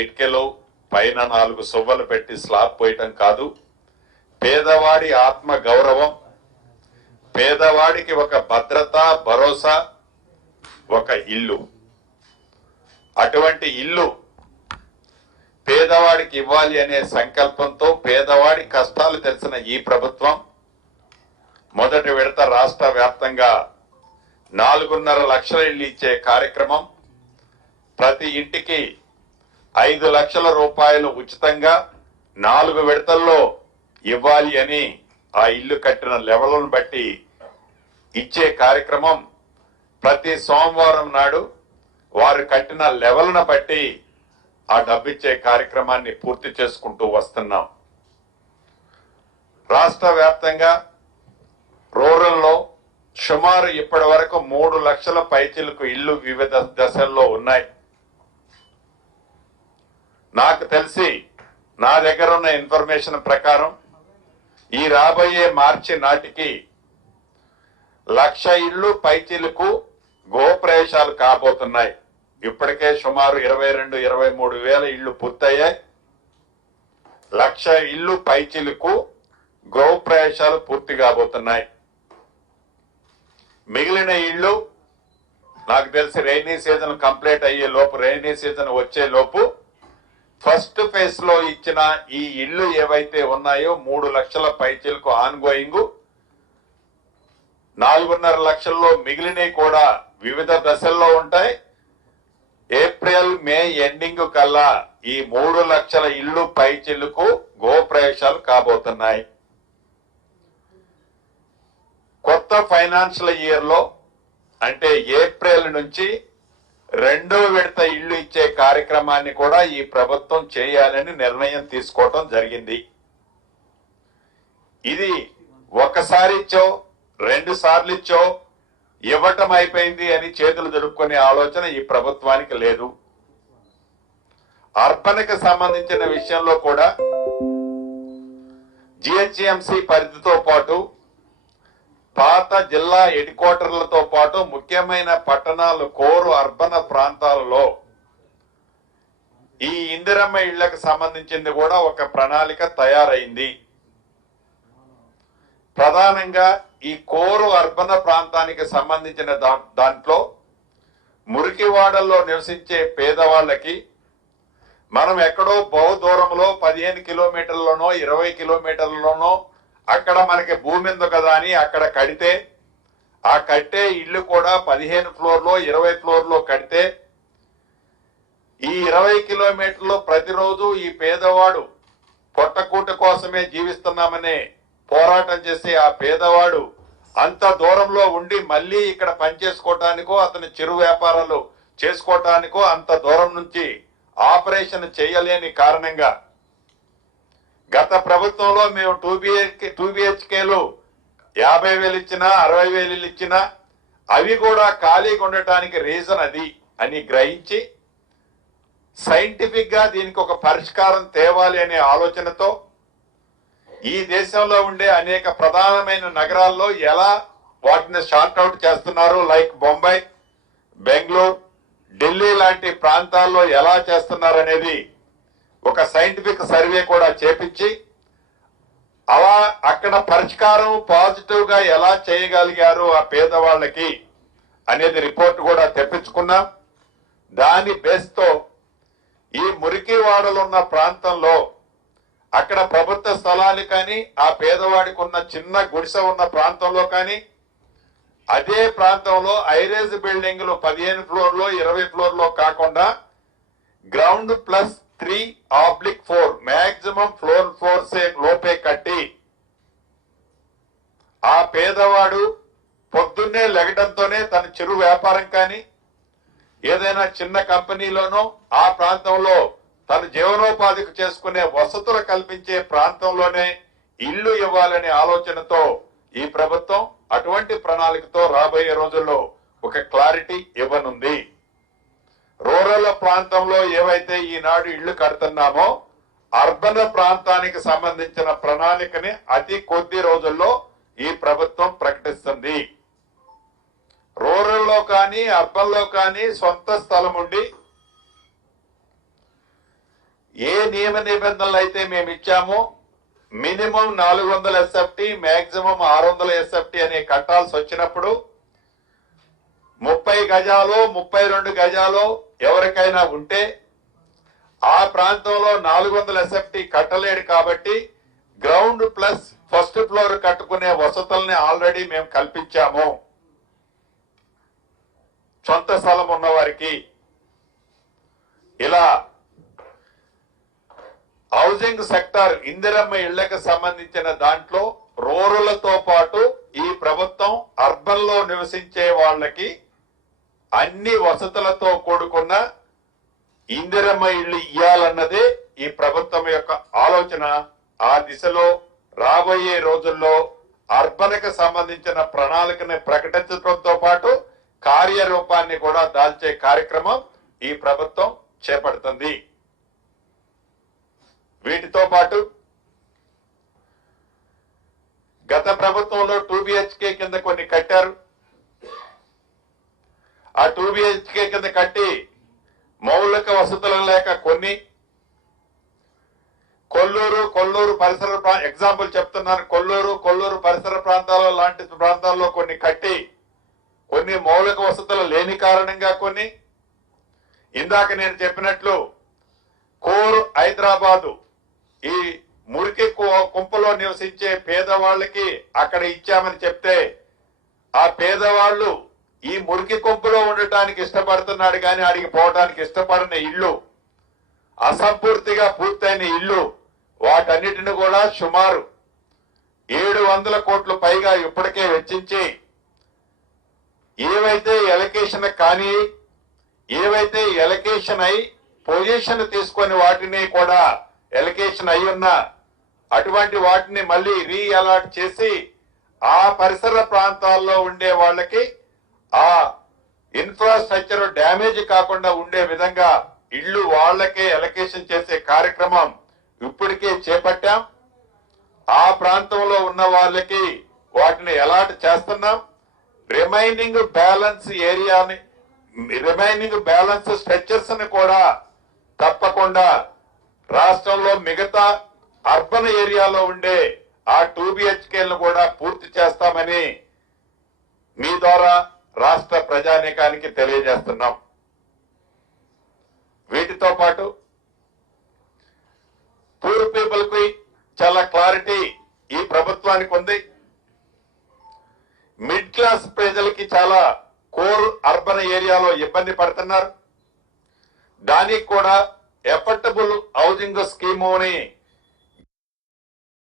ఇటుకలో పైన 4 సువ్వలు పెట్టి స్లాబ్ పోయటం కాదు. పేదవాడి ఆత్మ గౌరవం, పేదవాడికి ఒక భద్రత, భరోసా, ఒక ఇల్లు. అటువంటి ఇల్లు పేదవాడికి ఇవ్వాలి అనే సంకల్పంతో పేదవాడి కష్టాలు తెలిసిన ఈ ప్రభుత్వం మొదటి విడత రాష్ట్ర వ్యాప్తంగా 4.5 లక్షల ఇల్లు ఇచ్చే కార్యక్రమం, ప్రతి ఇంటికి 5 లక్షల రూపాయలు ఉచితంగా 4 విడతల్లో ఇవ్వాలి అని ఆ ఇల్లు కట్టిన లెవెల్ను బట్టి ఇచ్చే కార్యక్రమం ప్రతి సోమవారం నాడు వారు కట్టిన లెవెల్ను బట్టి ఆ డబ్బిచ్చే కార్యక్రమాన్ని పూర్తి చేసుకుంటూ వస్తున్నాం. రాష్ట్ర వ్యాప్తంగా రూరల్లో సుమారు ఇప్పటి వరకు 3 లక్షల పైచిలకు ఇల్లు వివిధ దశల్లో ఉన్నాయి. నాకు తెలిసి నా దగ్గర ఉన్న ఇన్ఫర్మేషన్ ప్రకారం ఈ రాబోయే మార్చి నాటికి 1,00,000 ఇళ్లు పైచిలకు గృహప్రవేశాలు కాబోతున్నాయి. ఇప్పటికే సుమారు 22-23 వేల ఇళ్లు పూర్తయ్యాయి. 1,00,000 ఇళ్లు పైచిలకు గృహప్రవేశాలు పూర్తి కాబోతున్నాయి. మిగిలిన ఇళ్లు నాకు తెలిసి రైనీ సీజన్ కంప్లీట్ అయ్యే లోపు, రైనీ సీజన్ వచ్చే లోపు ఫస్ట్ ఫేజ్ లో ఇచ్చిన ఈ ఇళ్లు ఏవైతే ఉన్నాయో 3 లక్షల పైచిలకు ఆన్ గోయింగ్, 4.5 లక్షల్లో మిగిలినవి కూడా వివిధ దశల్లో ఉంటాయి. ఏప్రిల్ మే ఎండింగ్ కల్లా ఈ 3 లక్షల ఇళ్లు పైచిలకు గృహప్రవేశాలు కాబోతున్నాయి. కొత్త ఫైనాన్షియల్ ఇయర్ లో అంటే ఏప్రిల్ నుంచి 2వ విడత ఇళ్లు ఇచ్చే కార్యక్రమాన్ని కూడా ఈ ప్రభుత్వం చేయాలని నిర్ణయం తీసుకోవటం జరిగింది. ఇది ఒకసారి ఇచ్చో 2 సార్లు ఇచ్చో ఇవ్వటం అయిపోయింది అని చేతులు దులుపుకునే ఆలోచన ఈ ప్రభుత్వానికి లేదు. అర్బన్ కి సంబంధించిన విషయంలో కూడా జిహెచ్ఎంసి పరిధితో పాటు పాత జిల్లా హెడ్ క్వార్టర్లతో పాటు ముఖ్యమైన పట్టణాలు, కోరు అర్బన్ ప్రాంతాలలో ఈ ఇందిరమ్మ ఇళ్లకు సంబంధించింది కూడా ఒక ప్రణాళిక తయారైంది. ప్రధానంగా ఈ కోరు అర్బన్ ప్రాంతానికి సంబంధించిన దాంట్లో మురికివాడల్లో నివసించే పేదవాళ్ళకి మనం ఎక్కడో బహు దూరంలో 15 కిలోమీటర్లలోనో 20 కిలోమీటర్లలోనో అక్కడ మనకి భూమి ఉంది కదా అని అక్కడ కడితే, ఆ కట్టే ఇల్లు కూడా 15 ఫ్లోర్లో 20 ఫ్లోర్లో కడితే ఈ 20 కిలోమీటర్లు ప్రతిరోజు ఈ పేదవాడు పొట్టకూట కోసమే జీవిస్తున్నామనే పోరాటం చేసి ఆ పేదవాడు అంత దూరంలో ఉండి మళ్ళీ ఇక్కడ పనిచేసుకోవటానికో అతని చిరు వ్యాపారాలు చేసుకోవటానికో అంత దూరం నుంచి ఆపరేషన్ చేయలేని కారణంగా గత ప్రభుత్వంలో మేము 2 బిహెచ్కేలు 50,000 ఇచ్చినా 60,000 ఇచ్చినా అవి కూడా ఖాళీగా ఉండటానికి రీజన్ అది అని గ్రహించి సైంటిఫిక్ గా దీనికి ఒక పరిష్కారం తేవాలి అనే ఆలోచనతో ఈ దేశంలో ఉండే అనేక ప్రధానమైన నగరాల్లో ఎలా వాటిని షార్ట్అవుట్ చేస్తున్నారు, లైక్ బొంబాయి, బెంగళూరు, ఢిల్లీ లాంటి ప్రాంతాల్లో ఎలా చేస్తున్నారు అనేది ఒక సైంటిఫిక్ సర్వే కూడా చేపించి అలా అక్కడ పరిష్కారం పాజిటివ్ గా ఎలా చేయగలిగారు ఆ పేదవాళ్ళకి అనేది రిపోర్ట్ కూడా తెప్పించుకున్నాం. దాని బేస్ తో ఈ మురికివాడలు ఉన్న ప్రాంతంలో అక్కడ ప్రభుత్వ స్థలాలు కానీ ఆ పేదవాడికి ఉన్న చిన్న గుడిసె ఉన్న ప్రాంతంలో కానీ అదే ప్రాంతంలో ఐరేజ్ బిల్డింగ్లు 15 ఫ్లోర్లో 20 ఫ్లోర్లో కాకుండా గ్రౌండ్ +3/4 మాక్సిమం ఫ్లోర్ 4 లోపే కట్టి ఆ పేదవాడు పొద్దున్నే లెగటంతోనే తన చిరు వ్యాపారం కానీ ఏదైనా చిన్న కంపెనీలోనో ఆ ప్రాంతంలో తన జీవనోపాధికి చేసుకునే వసతులు కల్పించే ప్రాంతంలోనే ఇల్లు ఇవ్వాలనే ఆలోచనతో ఈ ప్రభుత్వం అటువంటి ప్రణాళికతో రాబోయే రోజుల్లో ఒక క్లారిటీ ఇవ్వనుంది. రూరల్ ప్రాంతంలో ఏవైతే ఈనాడు ఇళ్లు కడుతున్నామో అర్బన్ ప్రాంతానికి సంబంధించిన ప్రణాళికని అతి కొద్ది రోజుల్లో ఈ ప్రభుత్వం ప్రకటిస్తుంది. రూరల్లో కానీ అర్బన్ లో కానీ సొంత స్థలం ఉండి ఏ నియమ నిబంధనలు అయితే మేము ఇచ్చామో మినిమం 400 SFT మాక్సిమం 600 SFT అనే కట్టాల్సి వచ్చినప్పుడు 30 గజాలు 32 గజాలు ఎవరికైనా ఉంటే ఆ ప్రాంతంలో 400 SFT కట్టలేడు కాబట్టి గ్రౌండ్ ప్లస్ ఫస్ట్ ఫ్లోర్ కట్టుకునే వసతుల్ని ఆల్రెడీ మేము కల్పించాము. సొంత స్థలం ఉన్న వారికి ఇలా హౌసింగ్ సెక్టార్ ఇందిరమ్మ ఇళ్లకు సంబంధించిన దాంట్లో రూరల్తో పాటు ఈ ప్రభుత్వం అర్బన్ లో నివసించే వాళ్ళకి అన్ని వసతులతో కూడుకున్న ఇందిరమ్మ ఇళ్లు ఇయ్యాలన్నదే ఈ ప్రభుత్వం యొక్క ఆలోచన. ఆ దిశలో రాబోయే రోజుల్లో అర్బన్కి సంబంధించిన ప్రణాళికని ప్రకటించడంతో పాటు కార్యరూపాన్ని కూడా దాల్చే కార్యక్రమం ఈ ప్రభుత్వం చేపడుతుంది. వీటితో పాటు గత ప్రభుత్వంలో 2 BHK కింద కొన్ని కట్టారు. ఆ 2 BHK కింద కట్టి మౌలిక వసతులు లేక కొన్ని కొల్లూరు పరిసర ఎగ్జాంపుల్ చెప్తున్నాను. కొల్లూరు పరిసర ప్రాంతాల్లో లాంటి ప్రాంతాల్లో కొన్ని కట్టి కొన్ని మౌలిక వసతులు లేని కారణంగా కొన్ని ఇందాక నేను చెప్పినట్లు కోర్ హైదరాబాదు ఈ మురికి కుంపలో నివసించే పేదవాళ్ళకి అక్కడ ఇచ్చామని చెప్తే ఆ పేదవాళ్ళు ఈ మురికి కుంపలో ఉండటానికి ఇష్టపడుతున్నాడు కానీ ఆడికి పోవడానికి ఇష్టపడిన ఇల్లు అసంపూర్తిగా పూర్తయిన ఇల్లు వాటన్నిటిని కూడా సుమారు 700 కోట్ల పైగా ఇప్పటికే వెచ్చించి ఏవైతే ఎలకేషన్ కానీ ఏవైతే ఎలకేషన్ అయి పొజిషన్ తీసుకొని వాటిని కూడా ఎలకేషన్ అయి ఉన్న అటువంటి వాటిని మళ్ళీ రీ అలాట్ చేసి ఆ పరిసర ప్రాంతాల్లో ఉండే వాళ్ళకి ఆ ఇన్ఫ్రాస్ట్రక్చర్ డ్యామేజ్ కాకుండా ఉండే విధంగా ఇళ్లు వాళ్ళకే ఎలకేషన్ చేసే కార్యక్రమం ఇప్పటికే చేపట్టాం. ఆ ప్రాంతంలో ఉన్న వాళ్ళకి వాటిని అలాట్ చేస్తున్నాం. రిమైనింగ్ బ్యాలెన్స్ స్ట్రక్చర్స్ ని కూడా తప్పకుండా రాష్ట్రంలో మిగతా అర్బన్ ఏరియాలో ఉండే ఆ 2 BHKలను కూడా పూర్తి చేస్తామని మీ ద్వారా రాష్ట్ర ప్రజానీకానికి తెలియజేస్తున్నాం. వీటితో పాటు పూర్ పీపుల్ కి చాలా క్లారిటీ ఈ ప్రభుత్వానికి ఉంది. మిడ్ క్లాస్ ప్రజలకి చాలా కోర్ అర్బన్ ఏరియాలో ఇబ్బంది పడుతున్నారు. దానికి కూడా ఎఫర్టబుల్ హౌసింగ్ స్కీముని